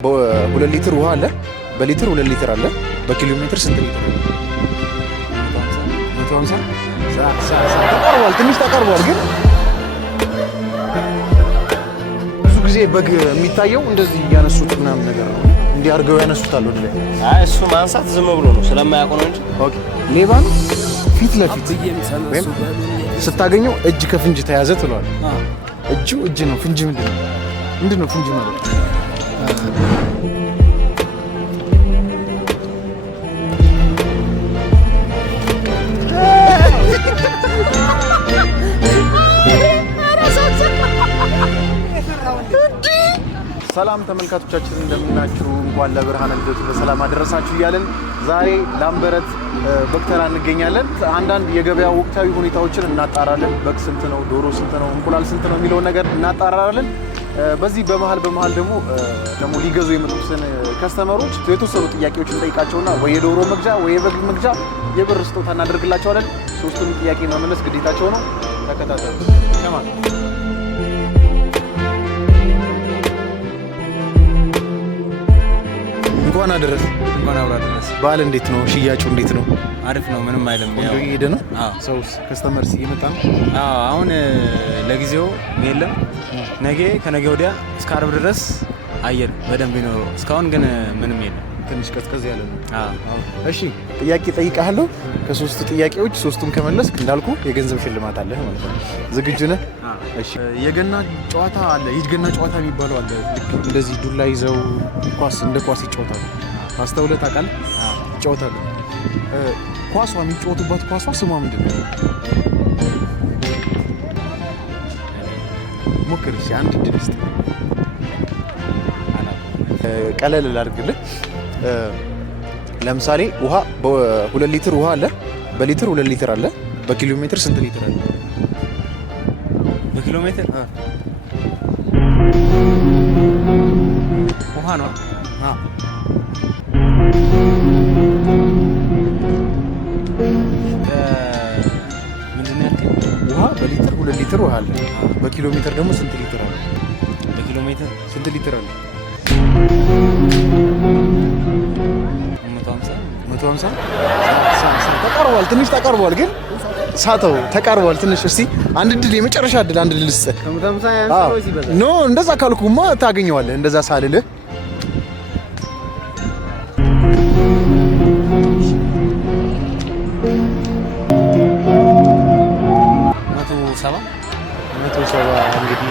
2 ሊትር ውሃ አለ። በሊትር 2 ሊትር አለ። በኪሎ ሜትር ስንት ሊትር ነው? 150 ተቀርቧል። ትንሽ ተቀርቧል። ግን ብዙ ጊዜ በግ የሚታየው እንደዚህ ያነሱት ምናምን ነገር ነው። እንዲህ አድርገው ያነሱታል ወደ ላይ። አይ እሱ ማንሳት ዝም ብሎ ነው ስለማያውቁ ነው እንጂ። ኦኬ ሌባ ነው ፊት ለፊት ወይም ስታገኘው እጅ ከፍንጅ ተያዘ ትሏል። እጅ ነው። ፍንጅ ምንድን ነው ፍንጅ ማለት? ሰላም ተመልካቾቻችን እንደምናችሁ፣ እንኳን ለብርሃነ ልደቱ በሰላም አደረሳችሁ እያለን ዛሬ ላምበረት በግ ተራ እንገኛለን። አንዳንድ የገበያ ወቅታዊ ሁኔታዎችን እናጣራለን። በግ ስንት ነው፣ ዶሮ ስንት ነው፣ እንቁላል ስንት ነው የሚለውን ነገር እናጣራለን። በዚህ በመሃል ደግሞ ሊገዙ የመጡትን ከስተመሮች የተወሰኑ ጥያቄዎችን እንጠይቃቸውና ወይ የዶሮ መግዣ ወይ የበግ መግዣ የብር ስጦታ እናደርግላቸዋለን። ሶስቱን ጥያቄ መመለስ ግዴታቸው ነው። ተከታተሉ። ከማን እንኳን አደረሰ። በዓል እንዴት ነው? ሽያጩ እንዴት ነው? አሪፍ ነው። ምንም አይልም። ያው እየሄደ ነው። ሰውስ ከስተመርስ እየመጣ ነው? አሁን ለጊዜው የለም። ነገ ከነገ ወዲያ እስከ ዓርብ ድረስ አየር በደንብ ይኖረው። እስካሁን ግን ምንም የለም። ትንሽ ቀዝቀዝ ያለ ነው። እሺ ጥያቄ ጠይቃለሁ። ከሶስቱ ጥያቄዎች ሶስቱን ከመለስክ እንዳልኩ የገንዘብ ሽልማት አለ ማለት ነው። ዝግጁ ነህ? እሺ የገና ጨዋታ አለ። የገና ጨዋታ የሚባለው አለ። እንደዚህ ዱላ ይዘው እንደ ኳስ ይጫወታሉ። አስተውለህ ታውቃለህ? ይጫወታሉ። ኳሷ የሚጫወቱባት ኳሷ ስሟ ምንድን ነው? ሞክር እስኪ አንድ ድል እስኪ። ቀለል ላድርግልህ። ለምሳሌ ውሃ በ2 ሊትር ውሃ አለ። በሊትር 2 ሊትር አለ። በኪሎ ሜትር ስንት ሊትር አለ? በኪሎ ሜትር ውሃ ነው። ምንድን ነው ያልከኝ? ውሃ በሊትር 2 ሊትር ውሃ አለ። በኪሎ ሜትር ደግሞ ስንት ሊትር አለ? በኪሎ ሜትር ስንት ሊትር አለ? 150 ተቀርቧል። ትንሽ ተቀርቧል። ግን ሳተው ተቀርቧል ትንሽ። እስቲ አንድ ድል፣ የመጨረሻ ድል፣ አንድ ድል ልስጥህ። ኖ እንደዛ ካልኩማ ታገኘዋለህ። እንደዛ ሳልልህ 170 እንግዲህ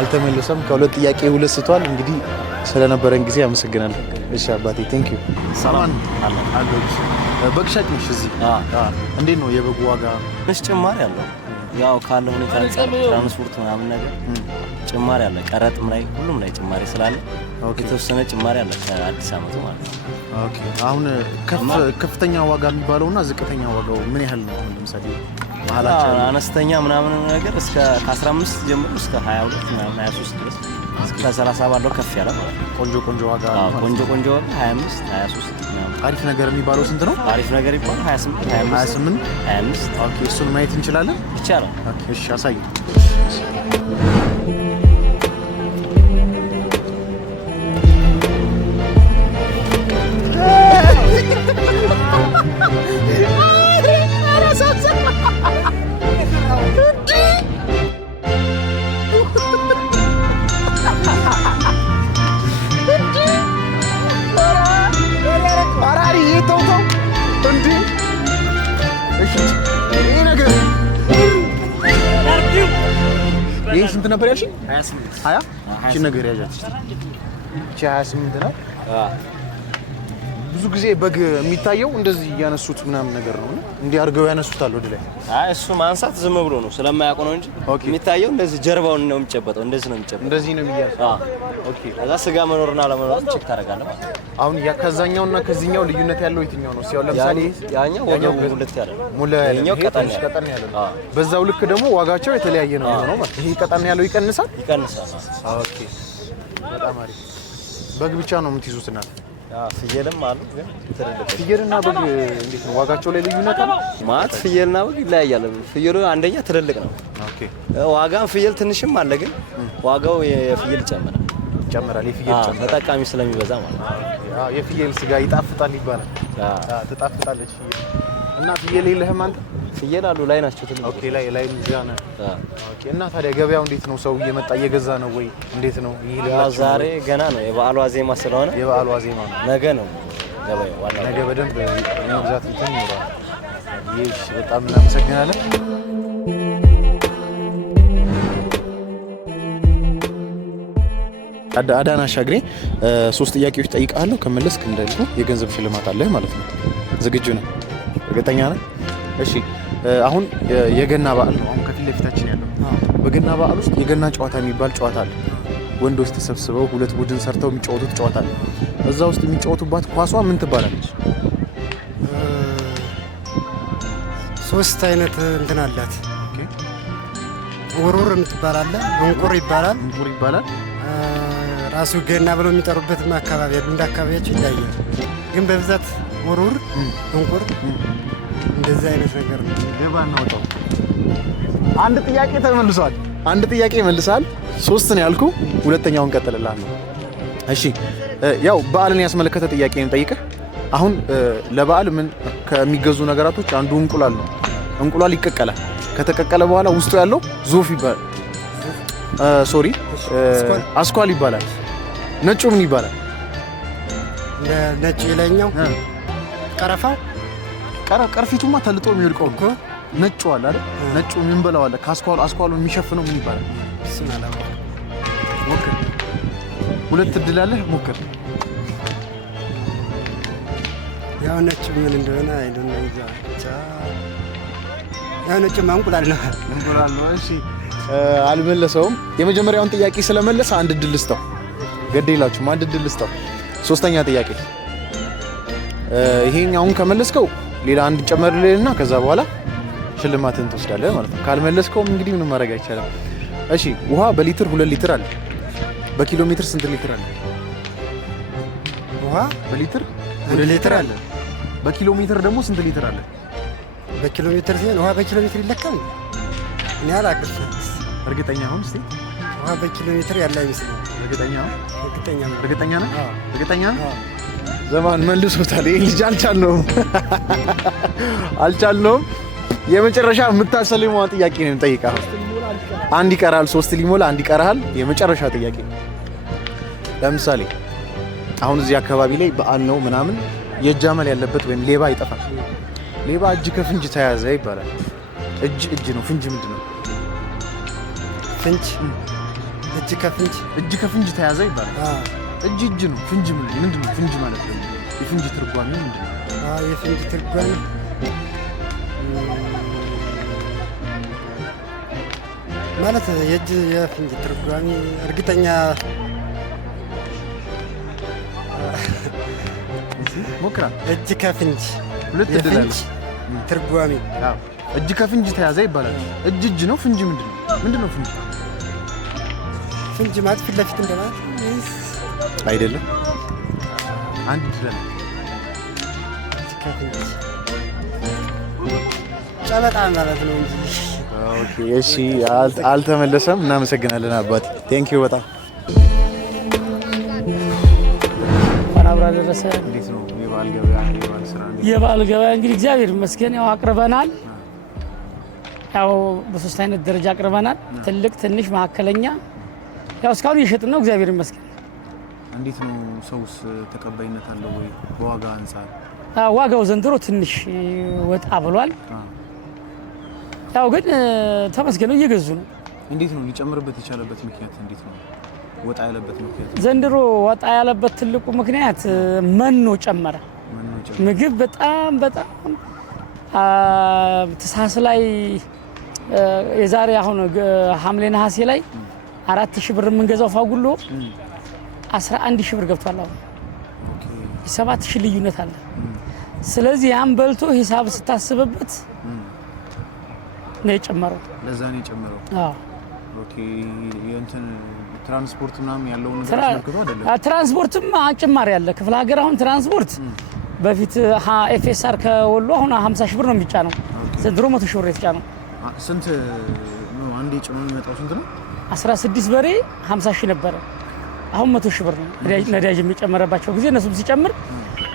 አልተመለሰም። ከሁለት ጥያቄ ሁለት ስቷል። እንግዲህ ስለነበረን ጊዜ አመሰግናለሁ። እሺ አባቴ ቴንክ ዩ። ሰላም አለች። በግ ሻጭ ነሽ እዚህ? እንዴት ነው የበጉ ዋጋ? ትንሽ ጭማሪ አለው። ያው ካለው ሁኔታ ትራንስፖርት ምናምን ነገር ጭማሪ አለ። ቀረጥም ላይ ሁሉም ላይ ጭማሪ ስላለ የተወሰነ ጭማሪ አለ ከአዲስ ዓመቱ ማለት ነው። ኦኬ አሁን ከፍተኛ ዋጋ የሚባለውና ዝቅተኛ ዋጋው ምን ያህል ነው? አሁን ለምሳሌ አነስተኛ ምናምን ነገር እስከ 15 ጀምሮ እስከ 22 ምናምን 23 ድረስ እስከ 30 ባለው ከፍ ያለ ማለት ነው። ቆንጆ ዋጋ ቆንጆ ዋጋ 25 23 ምናምን። አሪፍ ነገር የሚባለው ስንት ነው? አሪፍ ነገር ይባላል 28 25። ኦኬ እሱን ማየት እንችላለን? ይቻላል። ኦኬ እሺ አሳይ። ይሄ ስንት ነበር ያልሽኝ? 20 እቺ ነገር ያዣት እቺ 28 ነው። ብዙ ጊዜ በግ የሚታየው እንደዚህ ያነሱት ምናምን ነገር ነው። እንዲህ አድርገው ያነሱታል ወደ ላይ። አይ እሱ ማንሳት ዝም ብሎ ነው ስለማያውቁ ነው እንጂ የሚታየው እንደዚህ ጀርባውን ነው የሚጨበጠው። እንደዚህ ነው የሚጨበጠው። እንደዚህ ነው የሚያዘው። ኦኬ ከዛ ስጋ መኖርና አለመኖር ቼክ ታደርጋለህ ማለት ነው። አሁን ከዛኛውና ከዚህኛው ልዩነት ያለው የትኛው ነው? ሲያው ለምሳሌ ያኛው ሁለት ያለ ይሄኛው ቀጠን ያለ ነው። በዛው ልክ ደግሞ ዋጋቸው የተለያየ ነው የሚሆነው ማለት። ይሄ ቀጠን ያለው ይቀንሳል። ኦኬ በጣም አሪፍ። በግ ብቻ ነው የምትይዙት እና ፍየልም አሉ። ግን ፍየልና በግ እንዴት ነው ዋጋቸው ላይ ልዩነት አለ ማለት? ፍየልና በግ ይለያያል። ፍየሉ አንደኛ ትልልቅ ነው። ኦኬ ዋጋም ፍየል ትንሽም አለ፣ ግን ዋጋው የፍየል ይጨምራል። ይጨምራል። የፍየል ጨምራ ተጠቃሚ ስለሚበዛ ማለት ነው። የፍየል ስጋ ይጣፍጣል ይባላል። ትጣፍጣለች ፍየል። እና ፍየል የለህም አንተ? ፍየል አሉ ላይ ናቸው ትልቅ። ኦኬ ላይ እዚያ ነው። ኦኬ። እና ታዲያ ገበያው እንዴት ነው? ሰው እየመጣ እየገዛ ነው ወይ እንዴት ነው? ዛሬ ገና ነው የበዓሉ ዋዜማ ስለሆነ የበዓሉ ዋዜማ ነው። ነገ ነው ገበያው። ዋናው ነገ በደንብ የመግዛት እንትን ይኖራል። ይህ በጣም እናመሰግናለን። አዳና አሻግሬ 3 ጥያቄዎች ጠይቃለሁ። ከመለስክ እንደልኩ የገንዘብ ሽልማት አለህ ማለት ነው። ዝግጁ ነህ? እርግጠኛ ነህ? እሺ አሁን የገና በዓል ነው። አሁን ከፊት ለፊታችን ያለው በገና በዓል ውስጥ የገና ጨዋታ የሚባል ጨዋታ አለ። ወንዶች ተሰብስበው 2 ቡድን ሰርተው የሚጫወቱት ጨዋታ አለ። እዛ ውስጥ የሚጫወቱባት ኳሷ ምን ትባላለች? 3 አይነት እንትን አላት። ውሩር የምትባል አለ፣ እንቁር ይባላል። ራሱ ገና ብለው የሚጠሩበት አካባቢ ያሉ እንደ አካባቢያቸው ይለያያል። ግን በብዛት ውሩር፣ እንቁር እንደዚህ አይነት ነገር ነው። ገባ እናውጣው። አንድ ጥያቄ ተመልሷል። አንድ ጥያቄ መልሳል። 3 ነው ያልኩ። ሁለተኛውን ቀጥልልሃለሁ። እሺ ያው በዓልን ያስመለከተ ጥያቄ ነው ጠይቀህ። አሁን ለበዓል ምን ከሚገዙ ነገራቶች አንዱ እንቁላል ነው። እንቁላል ይቀቀላል። ከተቀቀለ በኋላ ውስጡ ያለው ዞፍ ይባላል። ሶሪ አስኳል ይባላል። ነጩ ምን ይባላል? ነጩ የላይኛው ቀረፋ። ቀርፊቱማ ተልጦ የሚወድቀው እኮ ነጩ አለ አይደል? ነጩ ምን በላው አለ። አስኳሉ የሚሸፍነው ምን ይባላል? ሞክር። 2 እድል አለህ፣ ሞክር። ያው ነጩ ምን እንደሆነ አይደለም ብቻ ያው ነጩ እንቁላል ነው። እንቁላል ነው። እሺ አልመለሰውም። የመጀመሪያውን ጥያቄ ስለመለሰ አንድ እድል ልስጠው። ገዴላችሁም አንድ እድል ልስጠው። 3ኛ ጥያቄ ይሄኛውን ከመለስከው ሌላ አንድ ጨመርልህና ከዛ በኋላ ሽልማትን ትወስዳለህ ማለት ነው። ካልመለስከውም እንግዲህ ምንም ማድረግ አይቻልም። እሺ ውሃ በሊትር 2 ሊትር አለ። በኪሎ ሜትር ስንት ሊትር አለ? ውሃ በሊትር 2 ሊትር አለ። በኪሎ ሜትር ደግሞ ስንት ሊትር አለ? በኪሎ ሜትር ሲሆን ውሃ በኪሎ ሜትር ይለካል። እኔ አላውቅም። እርግጠኛ ሁን እስቲ። ውሃ በኪሎ ሜትር ያለ አይመስልም። እርግጠኛ ነህ? እርግጠኛ ነህ? እርግጠኛ ነህ? ዘማን መልሶታል። ይሄ ልጅ አልቻልነውም። የመጨረሻ የምታሰልመው ጥያቄ ነው የምጠይቀው። አንድ ይቀራል። 3 ሊሞላ አንድ ይቀራል። የመጨረሻ ጥያቄ። ለምሳሌ አሁን እዚህ አካባቢ ላይ በዓል ነው ምናምን የእጅ አመል ያለበት ወይም ሌባ ይጠፋል። ሌባ እጅ ከፍንጅ ተያዘ ይባላል። እጅ ነው። ፍንጅ ምንድን ነው? ፍንጅ እጅ ከፍንጅ ተያዘ ይባላል። እጅ ነው። ፍንጅ ምንድን ነው? ፍንጅ ማለት ነው። የፍንጅ ትርጓሜ ምንድን ነው? የፍንጅ ትርጓሜ ማለት የፍንጅ ትርጓሜ እርግጠኛ ሞክራ። እጅ ከፍንጅ 2 እድል ትርጓሜ እጅ ከፍንጅ ተያዘ ይባላል። እጅ ነው። ፍንጅ ምንድን ነው? ፍንጅ ማለት ፊት ለፊት እንደማለት አይደለም። አንድ እድል ጨበጣ ማለት ነው እንጂ። ኦኬ እሺ፣ አልተመለሰም። እናመሰግናለን አባቴ። ቴንክ ዩ በጣም አብራ ደረሰ። እንዴት ነው የበዓል ገበያ? የበዓል ገበያ እንግዲህ እግዚአብሔር ይመስገን ያው አቅርበናል። ያው በ3 አይነት ደረጃ አቅርበናል። ትልቅ፣ ትንሽ፣ መካከለኛ። ያው እስካሁን እየሸጥን ነው። እግዚአብሔር ይመስገን። እንዴት ነው? ሰውስ ተቀባይነት አለው ወይ? በዋጋ አንፃር ዋጋው ዘንድሮ ትንሽ ወጣ ብሏል። ያው ግን ተመስገነው እየገዙ ነው። እንዴት ነው ሊጨምርበት የቻለበት ምክንያት? እንዴት ነው ወጣ ያለበት ምክንያት? ዘንድሮ ወጣ ያለበት ትልቁ ምክንያት መኖ ጨመረ። ምግብ በጣም ተሳስ ላይ የዛሬ አሁን ሐምሌ ነሐሴ ላይ 4000 ብር የምንገዛው ፋጉሎ 11000 ብር ገብቷል። አሁን 7000 ልዩነት አለ። ስለዚህ ያን በልቶ ሂሳብ ስታስብበት ነው የጨመረው። ለዛ ነው የጨመረው። አዎ ኦኬ። የእንትን ትራንስፖርት ምናምን ያለው ነገር አስመልክቶ አይደለም። ትራንስፖርትም ጭማሪ አለ። ክፍለ ሀገር አሁን ትራንስፖርት በፊት ኤፍኤስአር ከወሎ አሁን 50000 ብር ነው የሚጫነው። ዘንድሮ 100000 ብር የተጫነው። ስንት ነው አንዴ ጭኖ የሚመጣው? ስንት ነው? 16 በሬ 50000 ነበረ። አሁን 100 ሺህ ብር ነው ነዳጅ የሚጨመረባቸው ጊዜ እነሱም ሲጨምር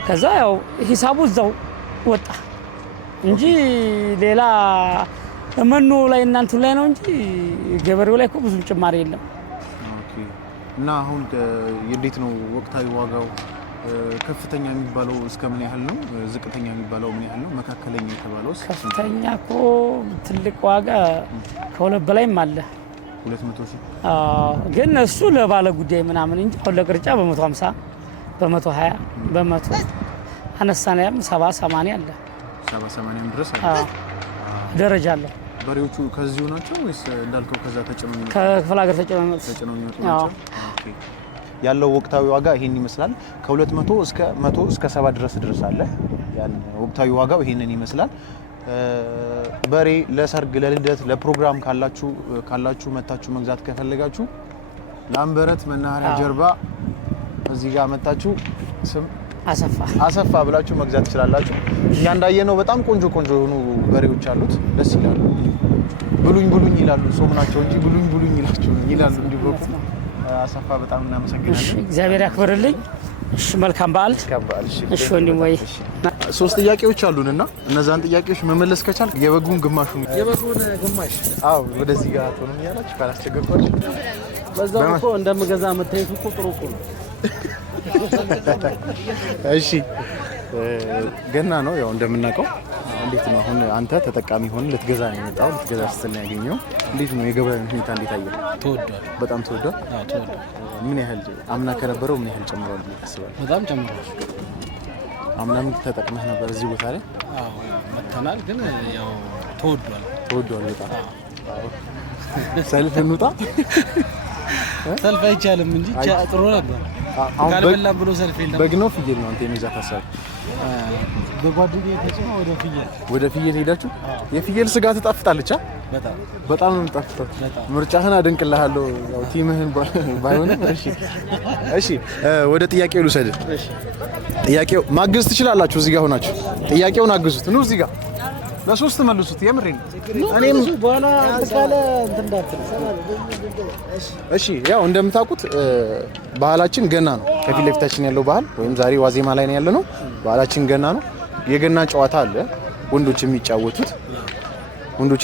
ከዛ ያው ሂሳቡ እዛው ወጣ እንጂ ሌላ መኖ ላይ እናንተ ላይ ነው እንጂ ገበሬው ላይ እኮ ብዙ ጭማሪ የለም። ኦኬ። እና አሁን እንዴት ነው ወቅታዊ ዋጋው? ከፍተኛ የሚባለው እስከ ምን ያህል ነው? ዝቅተኛ የሚባለው ምን ያህል ነው? መካከለኛ የተባለው ከፍተኛ እኮ ትልቅ ዋጋ ከሁለት በላይም አለ 200 ሺህ። ግን እሱ ለባለ ጉዳይ ምናምን እንጂ አሁን ለቅርጫ በ150 በ120 በ100 አነሳናም 70 80 አለ 70 80 ድረስ አለ። ደረጃ አለው። በሬዎቹ ከዚሁ ናቸው ወይስ እንዳልከው ከዛ ተጨምሮ ከክፍለ ሀገር ተጨምሮ ናቸው? ኦኬ። ያለው ወቅታዊ ዋጋ ይሄን ይመስላል። ከ200 እስከ 100 እስከ 70 ድረስ አለ። ያን ወቅታዊ ዋጋው ይሄንን ይመስላል። በሬ ለሰርግ፣ ለልደት፣ ለፕሮግራም ካላችሁ መታችሁ መግዛት ከፈለጋችሁ ላምበረት መናኸሪያ ጀርባ እዚህ ጋር መታችሁ ስም አሰፋ ብላችሁ መግዛት ትችላላችሁ። እኛ እንዳየነው በጣም ቆንጆ የሆኑ በሬዎች አሉት። ደስ ይላሉ። ብሉኝ ይላሉ። ሶም ናቸው እንጂ ብሉኝ ይላሉ። እንዲቦኩ አሰፋ በጣም እናመሰግናለን። እሺ፣ እግዚአብሔር ያክብርልኝ። እሺ፣ መልካም በዓል። እሺ ወንድም ወይ 3 ጥያቄዎች አሉንና እነዛን ጥያቄዎች መመለስ ከቻል የበጉን ግማሽ አዎ፣ ወደዚህ ጋር ሆነም ያላችሁ ካላስቸገርኳችሁ በዛው እኮ እንደምገዛ መታየቱ እኮ ጥሩ እኮ ነው። እሺ፣ ገና ነው ያው እንደምናውቀው። እንዴት ነው አሁን አንተ ተጠቃሚ ሆነ ልትገዛ ነው የመጣው? ልትገዛ ስትል ነው ያገኘው? እንዴት ነው የገበያ ሁኔታ? እንዴት አየህ? ተወዷል። በጣም ተወዷል። አዎ ተወዷል። ምን ያህል አምና ከነበረው ምን ያህል ጨምሯል ብለህ ታስባለህ? በጣም ጨምሯል። አምናም ተጠቅመህ ነበር እዚህ ቦታ ላይ? አዎ መተናል፣ ግን ያው ተወዷል በጣም። አዎ ሰልፍ እንውጣ። ሰልፍ አይቻልም እንጂ ጥሩ ነበር። ካልበላም ብሎ ሰልፍ የለም። በግ ነው ፍየል ነው አንተ የመግዛት ሀሳብ? በጓደኛዬ ተጽዕኖ ወደ ፍየል ሄዳችሁ? የፍየል ስጋ ትጣፍጣለች? በጣም ነው የምጣፍጠው። ምርጫህን አደንቅልሃለሁ። ያው ቲምህን ባይሆንም እሺ ወደ ጥያቄው ልውሰድ። ጥያቄው ማገዝ ትችላላችሁ። እዚህ ጋር ሆናችሁ ጥያቄውን አግዙት። ኑ እዚህ ጋር ለሶስት መልሱት። የምሬን እኔም በኋላ ተካለ እንትንዳት። እሺ ያው እንደምታውቁት ባህላችን ገና ነው። ከፊት ለፊታችን ያለው ባህል ወይም ዛሬ ዋዜማ ላይ ነው ያለነው። ባህላችን ገና ነው። የገና ጨዋታ አለ። ወንዶች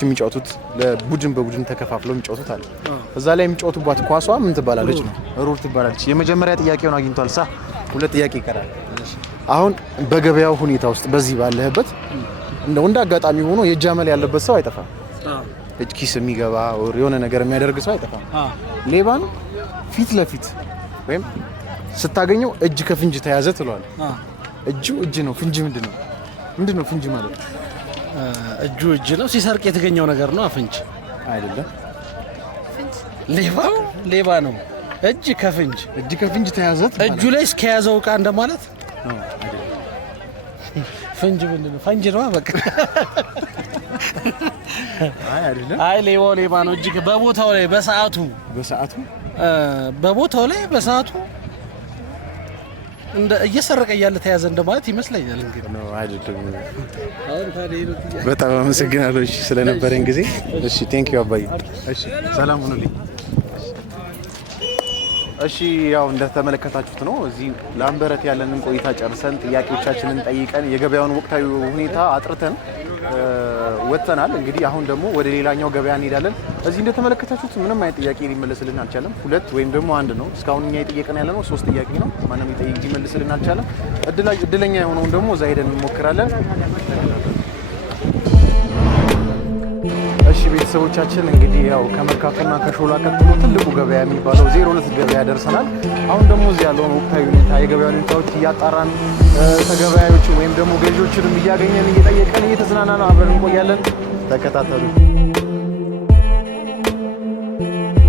የሚጫወቱት በቡድን ተከፋፍለው የሚጫወቱት አለ። እዛ ላይ የሚጫወቱባት ኳሷ ምን ትባላለች ነው? ሩር ትባላለች። የመጀመሪያ ጥያቄውን አግኝቷል። ሁለት ጥያቄ ይቀራል። አሁን በገበያው ሁኔታ ውስጥ በዚህ ባለህበት እንደ አጋጣሚ ሆኖ የእጅ አመል ያለበት ሰው አይጠፋም። እጅ ኪስ የሚገባ የሆነ ነገር የሚያደርግ ሰው አይጠፋም። ሌባን ፊት ለፊት ወይም ስታገኘው እጅ ከፍንጅ ተያዘ ትሏል። እጅ ነው። ፍንጅ ምንድን ነው? ፍንጅ ማለት እጅ ነው። ሲሰርቅ የተገኘው ነገር ነው። ፍንጅ አይደለም። ሌባ ነው። እጅ ከፍንጅ ተያዘ። እጁ ላይ እስከያዘው ዕቃ እንደማለት ነው። ፍንጅ ምንድን ነው? ፈንጅ ነው በቃ። አይ ሌባ ነው። እጅ በቦታው ላይ በሰዓቱ እንደ እየሰረቀ እያለ ተያዘ እንደማለት ይመስለኛል። እንግዲህ ነው አይደለም። በጣም አመሰግናለሁ ስለነበረን ጊዜ። እሺ ቴንክ ዩ አባዬ። እሺ ሰላም ሁኑልኝ። እሺ ያው እንደተመለከታችሁት ነው እዚህ ላምበረት ያለንን ቆይታ ጨርሰን ጥያቄዎቻችንን ጠይቀን የገበያውን ወቅታዊ ሁኔታ አጥርተን ወጥተናል። እንግዲህ አሁን ደግሞ ወደ ሌላኛው ገበያ እንሄዳለን። እዚህ እንደተመለከታችሁት ምንም አይነት ጥያቄ ሊመለስልን አልቻለም። 2 ወይም ደግሞ 1 ነው እስካሁን እኛ የጠየቀን ያለነው 3 ጥያቄ ነው። ማንም ሊመልስልን አልቻለም። እድለኛ የሆነውን ደግሞ እዛ ሄደን እንሞክራለን። እሺ ቤተሰቦቻችን እንግዲህ ያው ከመርካቶና ከሾላ ቀጥሎ ትልቁ ገበያ የሚባለው 02 ገበያ ደርሰናል። አሁን ደግሞ እዚህ ያለውን ወቅታዊ ሁኔታ የገበያ ሁኔታዎች እያጣራን ተገበያዮችን ወይም ደግሞ ገዢዎችንም እያገኘን እየጠየቀን እየተዝናናን አብረን እንቆያለን። ተከታተሉ።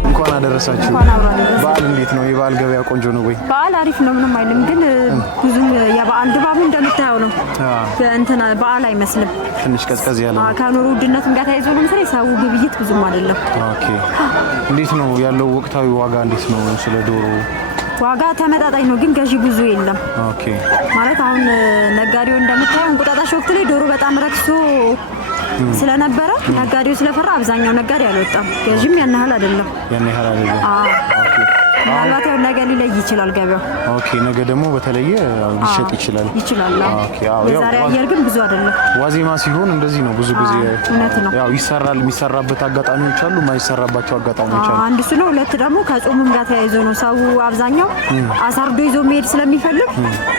እንኳን አደረሳችሁ። በዓል እንዴት ነው? የበዓል ገበያ ቆንጆ ነው ወይ? በዓል አሪፍ ነው፣ ምንም አይልም። ግን ብዙም የበዓል ድባቡ እንደምታየው ነው። እንትና በዓል አይመስልም። ትንሽ ቀዝቀዝ ያለ ነው። ከኑሮ ውድነትም ጋር ተያይዞ ነው መሰለኝ ሰው ግብይት ብዙም አይደለም። ኦኬ። እንዴት ነው ያለው ወቅታዊ ዋጋ? እንዴት ነው? ስለ ዶሮ ዋጋ ተመጣጣኝ ነው፣ ግን ገዢ ብዙ የለም። ኦኬ። ማለት አሁን ነጋዴው እንደምታየው እንቁጣጣሽ ወቅት ላይ ዶሮ በጣም ረክሶ ስለነበረ ነጋዴው ስለፈራ አብዛኛው ነጋዴ አልወጣም። ገዢም ያን ያህል አይደለም። ኦኬ። ምናልባት ያው ነገ ሊለይ ይችላል ገበያው። ኦኬ ነገ ደግሞ በተለየ ሊሸጥ ይችላል። ኦኬ አዎ ዛሬ አየር ግን ብዙ አይደለም። ዋዜማ ሲሆን እንደዚህ ነው ብዙ ጊዜ እውነት ነው። ያው ይሰራል የሚሰራበት አጋጣሚዎች አሉ የማይሰራባቸው አጋጣሚዎች አሉ። አንድ እሱ ነው። ሁለት ደግሞ ከጾሙም ጋር ተያይዞ ነው ሰው አብዛኛው አሳርዶ ይዞ መሄድ ስለሚፈልግ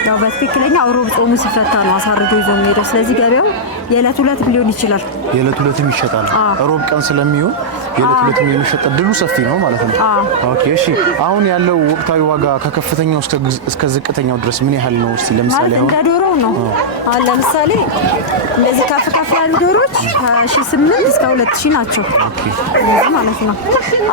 ያው በትክክለኛ ሮብ ጾሙ ሲፈታ ነው አሳርዶ ይዞ መሄድ። ስለዚህ ገበያው የዕለት ሁለት ሊሆን ይችላል። የዕለት ሁለትም ይሸጣል። ሮብ ቀን ስለሚሆን የዕለት ሁለትም የሚሸጥ እድሉ ሰፊ ነው ማለት ነው። ኦኬ እሺ አሁን ያለው ወቅታዊ ዋጋ ከከፍተኛው እስከ ዝቅተኛው ድረስ ምን ያህል ነው? እስቲ ለምሳሌ አሁን እንደ ዶሮው ነው። አሁን ለምሳሌ እንደዚህ ከፍ ያሉ ዶሮች ከ1800 እስከ 2000 ናቸው። ኦኬ ማለት ነው።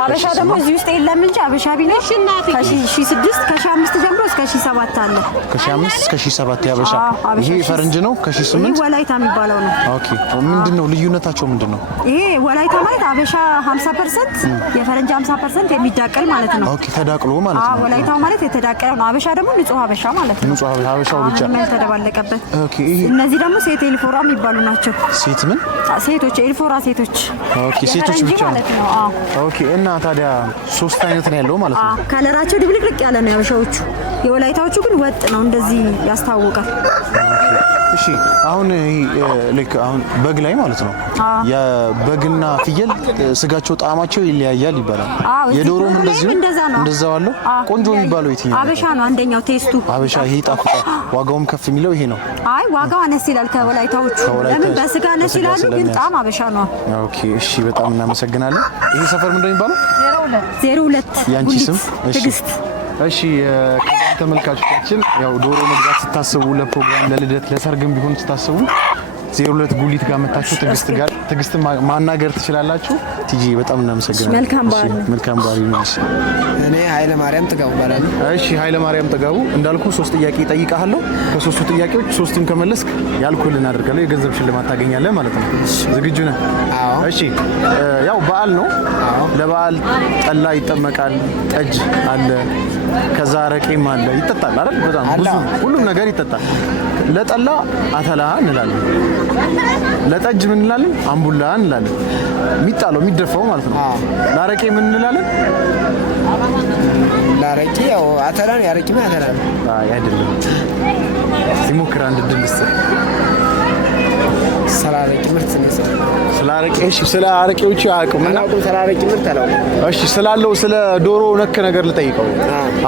አበሻ ደግሞ እዚህ ውስጥ የለም እንጂ አበሻ ቢኖር ከ1600 ከ1500 ጀምሮ እስከ 1700 አለ። ከ1500 እስከ 1700 ያበሻ። ይሄ ፈረንጅ ነው። ከ1800 ወላይታ የሚባለው ነው። ኦኬ ምንድነው ልዩነታቸው ምንድነው? ይሄ ወላይታ ማለት አበሻ 50% የፈረንጅ 50% የሚዳቀል ማለት ነው። ኦኬ ተዳቅሎ ማለት ነው። ወላይታው ማለት የተዳቀለው ነው። አበሻ ደግሞ ንጹህ አበሻ ማለት ነው። ንጹህ አበሻው ብቻ ተደባለቀበት። ኦኬ እነዚህ ደግሞ ሴት ኤልፎራ የሚባሉ ናቸው። ሴት ምን? ሴቶች ኤልፎራ ሴቶች። ኦኬ ሴቶች ብቻ ማለት ነው። ኦኬ እና ታዲያ ሶስት አይነት ነው ያለው ማለት ነው። ከለራቸው ድብልቅልቅ ያለ ነው ያበሻዎቹ። የወላይታዎቹ ግን ወጥ ነው እንደዚህ ያስታውቃል። እሺ አሁን ልክ አሁን በግ ላይ ማለት ነው የበግና ፍየል ስጋቸው ጣዕማቸው ይለያያል ይባላል። የዶሮም እንደዛው አለው። ቆንጆ የሚባለው የትኛው? አበሻ ነው አንደኛው ቴስቱ አበሻ። ይሄ ይጣፍጣል። ዋጋውም ከፍ የሚለው ይሄ ነው። አይ ዋጋው አነስ ይላል ከወላይታዎቹ። ለምን በስጋ አነስ ይላሉ፣ ግን ጣዕም አበሻ ነው። ኦኬ እሺ በጣም እናመሰግናለን። ይሄ ሰፈር ምንድነው የሚባለው? 02 ያንቺ ስም? ትግስት። እሺ ተመልካቾቻችን ያው ዶሮ መግዛት ስታስቡ ለፕሮግራም ለልደት ለሰርግም ቢሆን ስታስቡ 02 ጉሊት ጋር መጣችሁ ትግስት ማናገር ትችላላችሁ። ቲጂ በጣም እናመሰግናለን። መልካም በዓል ይሁንልሽ። እኔ ኃይለ ማርያም ጥጋቡ እባላለሁ። እሺ ኃይለ ማርያም ጥጋቡ እንዳልኩ 3 ጥያቄ እጠይቅሃለሁ። ከ3ቱ ጥያቄዎች 3ቱን ከመለስክ ያልኩህን አደርጋለሁ። የገንዘብ ሽልማት ታገኛለህ ማለት ነው። ዝግጁ ነህ? አዎ። እሺ ያው በዓል ነው። ለበዓል ጠላ ይጠመቃል፣ ጠጅ አለ፣ ከዛ አረቄም አለ፣ ይጠጣል አይደል? በጣም ብዙ ሁሉም ነገር ይጠጣል። ለጠላ አተላ እንላለን፣ ለጠጅ ምን እንላለን? አምቡላ እንላለን። የሚጣለው የሚደፋው ማለት ነው። ለአረቄ ምን እንላለን? ለአረቄ ያው አተላ ነው። ያረቄ ምን አተላ ነው? አይ አይደለም። ሲሞክር አንድ ድል ልስጥ። ስላረቄ ምርት ነው። ስላረቄ እሺ፣ ስለ አረቄዎቹ አያውቅም እና ስላረቄ ምርት አለው። እሺ ስላለው ስለ ዶሮ ነክ ነገር ልጠይቀው።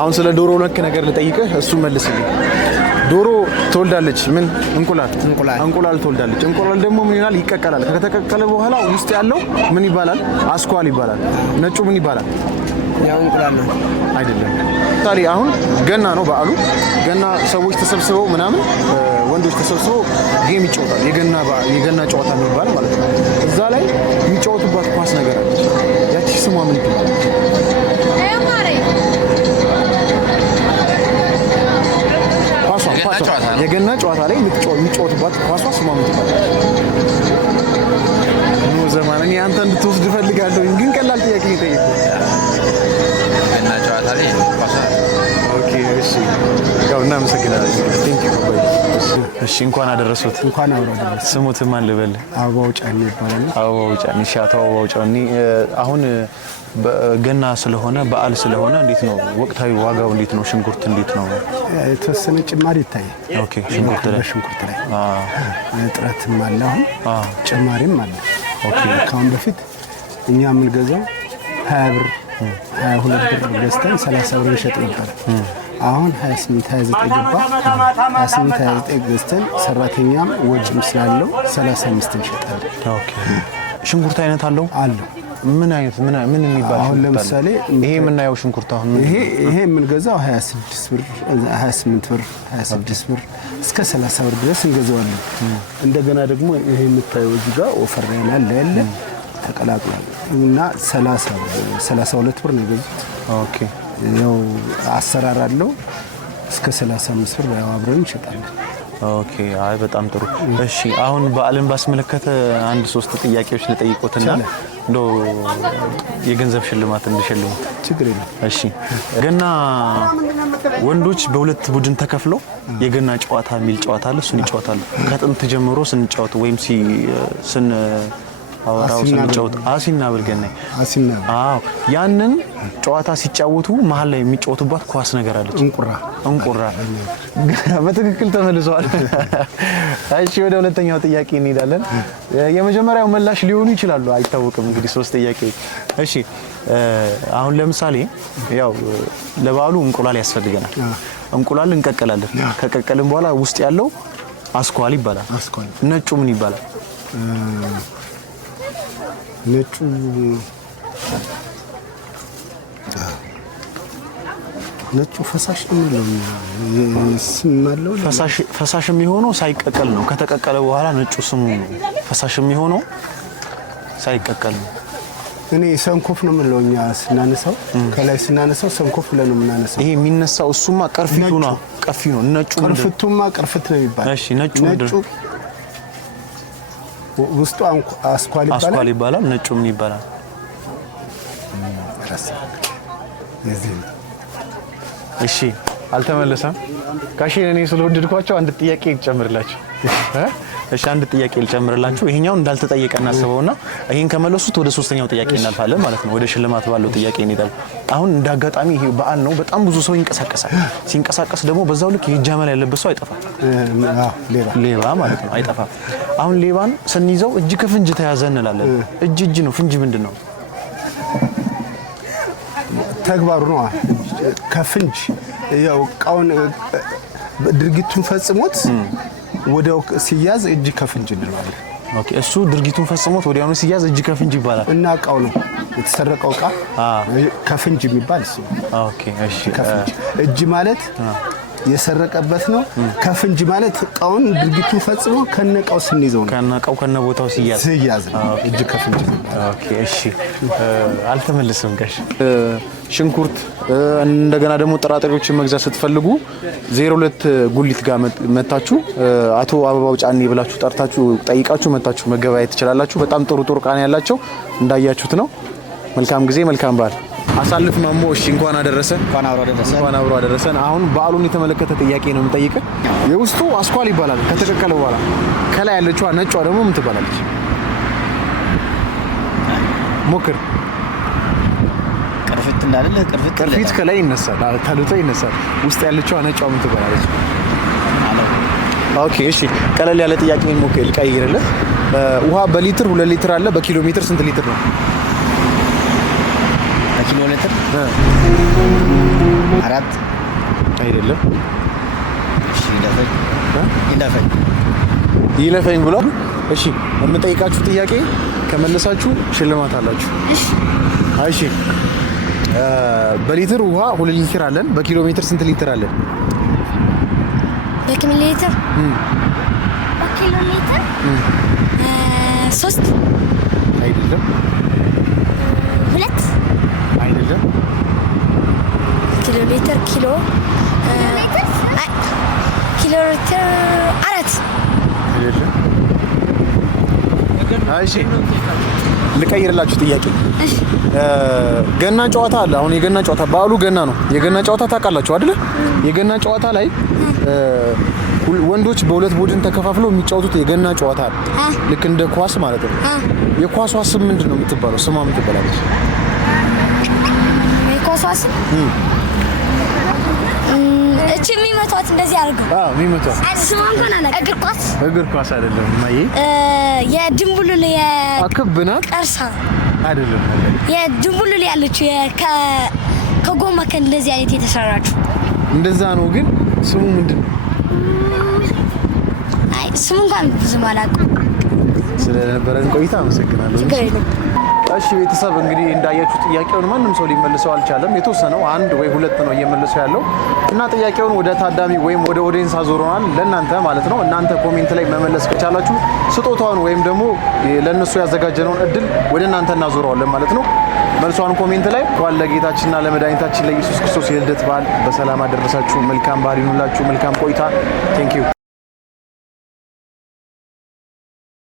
አሁን ስለ ዶሮ ነክ ነገር ልጠይቅህ፣ እሱ መልስልኝ። ዶሮ ትወልዳለች። ምን? እንቁላል ትወልዳለች። እንቁላል ደግሞ ምን ይላል? ይቀቀላል። ከተቀቀለ በኋላ ውስጥ ያለው ምን ይባላል? አስኳል ይባላል። ነጩ ምን ይባላል? ያው እንቁላል ነው። አይደለም። ታዲያ አሁን ገና ነው በዓሉ። ገና ሰዎች ተሰብስበው ምናምን ወንዶች ተሰብስበው ጌም ይጫወታል። የገና ጨዋታ የሚባል ማለት ነው። እዛ ላይ የሚጫወቱባት ኳስ ነገር አለች። ያቺ ስሟ ምን ይባላል? የገና ጨዋታ ላይ የሚጫወቱባት ኳሷ ስሟ ምን ይባላል? ኖ ዘማን እኔ አንተ እንድትወስድ እፈልጋለሁ፣ ግን ቀላል ጥያቄ ነው የጠየኩት። ገና ጨዋታ ላይ ኳሷ። ኦኬ እሺ፣ ያው እናመሰግናለን። ቴንክ ዩ ባይ። እሺ እንኳን አደረሱት። እንኳን አብሮ አደረሰ። ስሙት ማን ልበል? አበባው ጫኔ ይባላል። አበባው ጫኔ። እሺ አቶ አበባው ጫኔ አሁን ገና ስለሆነ በዓል ስለሆነ እንዴት ነው ወቅታዊ ዋጋው? እንዴት ነው ሽንኩርት እንዴት ነው? የተወሰነ ጭማሪ ይታያል። ኦኬ ሽንኩርት ላይ እጥረትም አለ፣ አሁን ጭማሪም አለ። ኦኬ ከአሁን በፊት እኛ የምንገዛው 20 ብር 22 ብር ገዝተን 30 ብር እንሸጥ ነበር። አሁን 28 29 ገባ። 28 29 ገዝተን ሰራተኛም ወጭም ስላለው 35 እንሸጣለን። ኦኬ ሽንኩርት አይነት አለው? ምን አይነት ምን የሚባል? አሁን ለምሳሌ ይሄ የምናየው ሽንኩርት አሁን ይሄ የምንገዛው 26 ብር 28 ብር 26 ብር እስከ 30 ብር ድረስ እንገዛዋለን። እንደገና ደግሞ ይሄ የምታየው እዚህ ጋር ኦፈር ያለ ተቀላቅሏል እና 32 ብር ነው የገዙት። ኦኬ ያው አሰራር አለው። እስከ 35 ብር ያው አብረን እንሸጣለን። ኦኬ አይ በጣም ጥሩ። እሺ አሁን በዓልን ባስመለከተ 1-3 ጥያቄዎች ልጠይቆትና እንደው የገንዘብ ሽልማት እንድሸልሙት። ችግር የለም። እሺ ገና ወንዶች በሁለት ቡድን ተከፍለው የገና ጨዋታ የሚል ጨዋታ አለ። እሱን ይጫወታሉ። ከጥንት ጀምሮ ስንጫወት ወይም አወራው ሲጫወት አሲና በልገናይ አሲና አዎ ያንን ጨዋታ ሲጫወቱ መሀል ላይ የሚጫወቱባት ኳስ ነገር አለች እንቁራ በትክክል ተመልሰዋል። እሺ ወደ ሁለተኛው ጥያቄ እንሄዳለን። የመጀመሪያው መላሽ ሊሆኑ ይችላሉ አይታወቅም። እንግዲህ 3 ጥያቄ እሺ አሁን ለምሳሌ ያው ለበዓሉ እንቁላል ያስፈልገናል። እንቁላል እንቀቀላለን። ከቀቀልን በኋላ ውስጥ ያለው አስኳል ይባላል። ነጩ ምን ይባላል? ነጩ ፈሳሽ ነው የሚለው ፈሳሽ የሚሆነው ሳይቀቀል ነው። ከተቀቀለ በኋላ ነጩ ስሙ ነው። ፈሳሽ የሚሆነው ሳይቀቀል ነው። እኔ ሰንኮፍ ነው የምንለው እኛ ስናነሳው፣ ከላይ ስናነሳው ሰንኮፍ ብለን ነው የምናነሳው። ይሄ የሚነሳው እሱማ ቅርፊቱ ነው። ቀፊ ነው። ነጩ ቅርፊቱማ ቅርፊት ነው የሚባለው። እሺ ነጩ ውስጡ አስኳል ይባላል። ነጩ ምን ይባላል? እሺ አልተመለሰም። ጋሼ እኔ ስለወደድኳቸው አንድ ጥያቄ ልጨምርላችሁ። እሺ አንድ ጥያቄ ልጨምርላችሁ። ይሄኛው እንዳልተጠየቀ እናስበውና ይሄን ከመለሱት ወደ 3ኛው ጥያቄ እናልፋለን ማለት ነው። ወደ ሽልማት ባለው ጥያቄ እንሄዳለን። አሁን እንዳጋጣሚ ይሄ በዓል ነው። በጣም ብዙ ሰው ይንቀሳቀሳል። ሲንቀሳቀስ ደግሞ በዛው ልክ የጃመል ያለበት ሰው አይጠፋም። ሌባ ማለት ነው አይጠፋም። አሁን ሌባን ስንይዘው እጅ ከፍንጅ ተያዘ እንላለን። እጅ ነው። ፍንጅ ምንድነው? ተግባሩ ነው። ከፍንጅ ያው ቃውን ድርጊቱን ፈጽሞት ወዲያው ሲያዝ እጅ ከፍንጅ እንለዋለን። ኦኬ እሱ ድርጊቱን ፈጽሞት ወዲያው ሲያዝ እጅ ከፍንጅ ይባላል። እና ቃው ነው የተሰረቀው ቃ ከፍንጅ የሚባል እሱ። ኦኬ እሺ ከፍንጅ እጅ ማለት የሰረቀበት ነው። ከፍንጅ ማለት ቃውን ድርጊቱን ፈጽሞ ከነቃው ስንይዘው ነው። ከነቃው ከነቦታው ሲያዝ እጅ ከፍንጅ። ኦኬ እሺ አልተመለሰም ጋሽ። ሽንኩርት እንደገና ደግሞ ጥራጥሬዎችን መግዛት ስትፈልጉ 02 ጉሊት ጋር መታችሁ አቶ አበባው ጫኔ ብላችሁ ጠርታችሁ ጠይቃችሁ መታችሁ መገበያየት ትችላላችሁ። በጣም ጥሩ ቃና ያላቸው እንዳያችሁት ነው። መልካም ጊዜ፣ መልካም በዓል። አሳልፍ ማሞ እሺ እንኳን አደረሰ። እንኳን አብሮ አደረሰን። አሁን በዓሉን የተመለከተ ጥያቄ ነው የምጠይቀው። የውስጡ አስኳል ይባላል ከተቀቀለ በኋላ። ከላይ ያለችዋ ነጯ ደግሞ ምን ትባላለች? ሞክር። ቅርፊት ከላይ ይነሳል፣ ተልጦ ይነሳል። ውስጥ ያለችዋ ነጯ ምን ትባላለች? ኦኬ እሺ ቀለል ያለ ጥያቄ ሞክር ልቀይርልህ። ውሃ በሊትር 2 ሊትር አለ። በኪሎ ሜትር ስንት ሊትር ነው? በኪሎ ሜትር 4 አይደለም። እሺ ይለፈኝ ብሎ እሺ የምጠይቃችሁ ጥያቄ ከመለሳችሁ ሽልማት አላችሁ። እሺ በሊትር ውሃ 2 ሊትር አለን። በኪሎ ሜትር ስንት ሊትር አለን? በኪሎ ሜትር 3 አይደለም። 2 አይደለም። ኪሎ ሜትር ኪሎ ሜትር 4 አይደለም። እሺ ልቀይርላችሁ ጥያቄ። ገና ጨዋታ አለ። አሁን የገና ጨዋታ በዓሉ ገና ነው። የገና ጨዋታ ታውቃላችሁ አይደል? የገና ጨዋታ ላይ ወንዶች በሁለት ቡድን ተከፋፍለው የሚጫወቱት የገና ጨዋታ አለ። ልክ እንደ ኳስ ማለት ነው። የኳሷ ስም ምንድን ነው የምትባለው? ስሟ ምን ትባላለች? የኳሷ ስም እቺ የሚመቷት እንደዚህ አድርገው የሚመቷት ስሟ እንኳን አላውቅም። እግር ኳስ አይደለም ማዬ። የድንቡልል ክብ ናት። ቀርሳ አይደለም። የድንቡልል ያለችው ከጎማ እንደዚህ አይነት የተሰራችው እንደዛ ነው። ግን ስሙ ምንድን ነው? አይ ስሙ እንኳን ብዙም አላውቅም። ስለነበረን ቆይታ አመሰግናለሁ። ችግር የለም። እሺ ቤተሰብ እንግዲህ እንዳያችሁ ጥያቄውን ማንም ሰው ሊመልሰው አልቻለም። የተወሰነው 1 ወይ 2 ነው እየመለሰው ያለው እና ጥያቄውን ወደ ታዳሚ ወይም ወደ ኦዲየንስ አዞረናል ለእናንተ ማለት ነው። እናንተ ኮሜንት ላይ መመለስ ከቻላችሁ ስጦታውን ወይም ደግሞ ለነሱ ያዘጋጀነውን እድል ወደ እናንተ እናዞረዋለን ማለት ነው። መልሷን ኮሜንት ላይ እንኳን ለጌታችንና ለመድኃኒታችን ለኢየሱስ ክርስቶስ የልደት በዓል በሰላም አደረሳችሁ። መልካም በዓል ይሁንላችሁ። መልካም ቆይታ። ቴንክ ዩ